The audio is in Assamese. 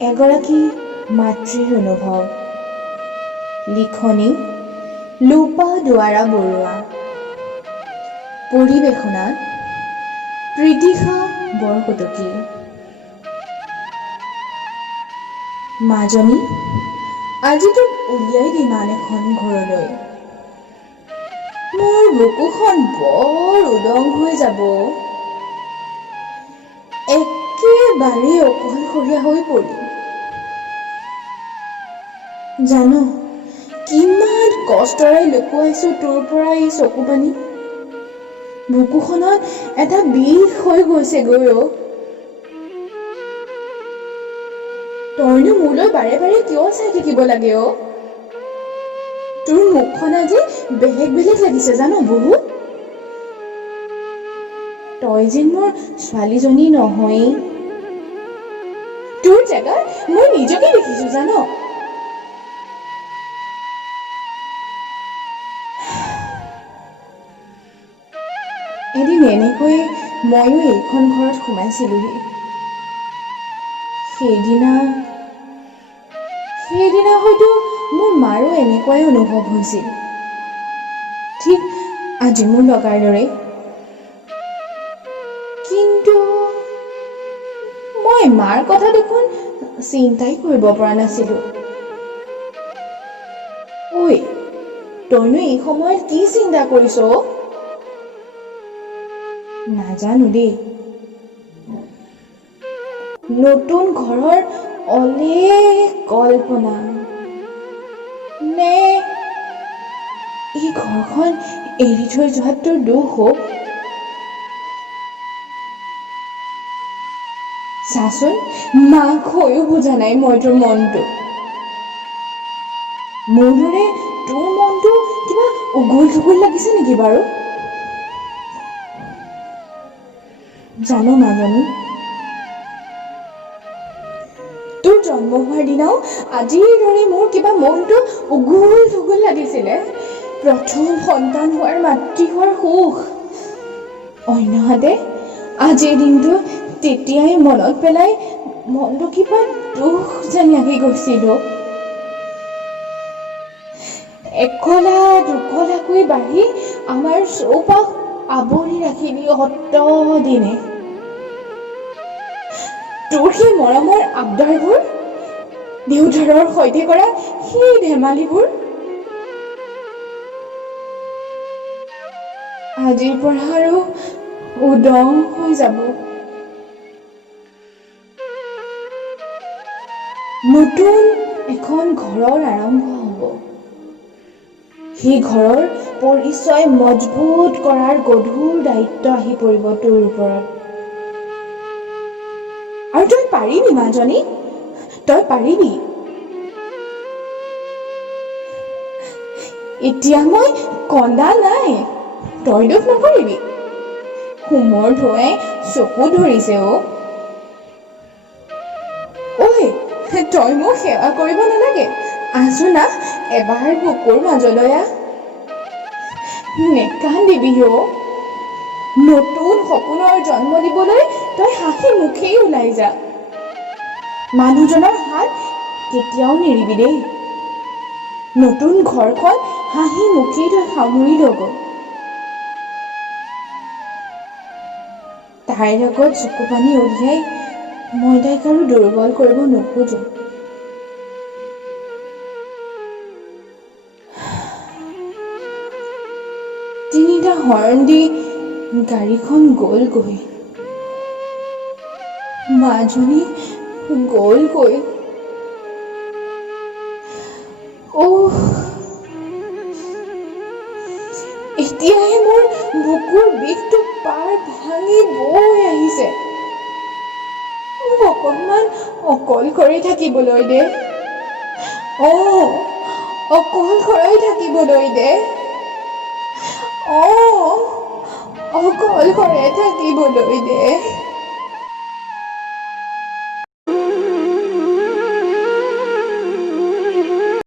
এগৰাকী মাতৃৰ অনুভৱ। লিখনি লোপা দুৱাৰা বৰুৱা। পৰিৱেশনাত প্ৰীতিশা বৰকটকী। মাজনী, আজি তোক উলিয়াই দিম আন এখন ঘৰলৈ। মোৰ বুকুখন বৰ উদং হৈ যাব। একেবাৰে অকলশৰীয়া হৈ পৰিম। জানো কিমান কষ্টৰে লুকুৱাইছো তোৰ পৰা এই চকু পানী। বুকুখনত এটা বিষ হৈ গৈছেগৈ অ। তইনো মোলৈ বাৰে বাৰে কিয় চাই থাকিব লাগে অ? তোৰ মুখখন আজি বেলেগ বেলেগ লাগিছে জানো বহুত। তই যেন মোৰ ছোৱালীজনী নহয়েই। তোৰ জেগাত মই নিজকে দেখিছো জানো। এদিন এনেকৈ ময়ো এইখন ঘৰত সোমাইছিলোহি। সেইদিনা হয়তো মোৰ মাৰো এনেকুৱাই অনুভৱ হৈছিল, ঠিক আজি মোৰ লগাৰ দৰে। কিন্তু মই মাৰ কথা দেখোন চিন্তাই কৰিব পৰা নাছিলো। ঐ, তইনো এই সময়ত কি চিন্তা কৰিছ? নাজানো দেই। নতুন ঘৰৰ অলেখ কল্পনা নে এই ঘৰখন এৰি থৈ যোৱাত তোৰ দুখ হওক? চাচোন, মাক হৈও বুজা নাই মই তোৰ মনটো। মোৰ দৰে তোৰ মনটো কিবা উগুল থুগুল লাগিছে নেকি বাৰু? জানো মাজনী, তোৰ জন্ম হোৱাৰ দিনাও আজিৰ দৰে মোৰ কিবা মনটো উগুল থুগুল লাগিছিলে। প্ৰথম সন্তান হোৱাৰ মাতৃ হোৱাৰ সুখ। অন্যহাতে আজিৰ দিনটো তেতিয়াই মনত পেলাই মনটো কিবা দুখ যেন লাগি গৈছিল। একলা দুকলাকৈ বাঢ়ি আমাৰ চৌপাশ আৱৰি ৰাখিলি অতদিনে। তোৰ সেই মৰমৰ আবদাৰবোৰ, দেউতাৰৰ সৈতে কৰা সেই ধেমালিবোৰ, আজিৰ পৰা আৰু উদং হৈ যাব। নতুন এখন ঘৰৰ আৰম্ভ হ'ব। সেই ঘৰৰ পৰিচয় মজবুত কৰাৰ গধুৰ দায়িত্ব আহি পৰিব তোৰ ওপৰত। আৰু তই পাৰিবি মাজনী, তই পাৰিবি। এতিয়া মই কন্দা নাই, তই দুখ নকৰিবি। হোমৰ ধোঁৱাই চকু ধৰিছে অ। ঐ, তই মোক সেৱা কৰিব নালাগে। আহচোন আহ, এবাৰ বুকুৰ মাজলৈ আহ। নেকান্দিবি অ। নতুন সপোনৰ জন্ম দিবলৈ তই হাঁহি মুখেই ওলাই যা। মানুহজনৰ হাত কেতিয়াও নেৰিবি দেই। নতুন ঘৰখন হাঁহি মুখেই তই সামৰি ল'ব। তাইৰ লগত চকু পানী উলিয়াই মই তাইক আৰু দুৰ্বল কৰিব নোখোজো। তিনিটা হৰ্ণ দি গাড়ীখন গ'লগৈ। মাজনী গ'লগৈ। এতিয়াহে মোৰ বুকুৰ বিষটো পাৰ ভাঙি বৈ আহিছে। মোক অকণমান অকলশৰে থাকিবলৈ দে। অকলশৰে থাকিবলৈ দে। অকলশৰে থাকিবলৈ দে।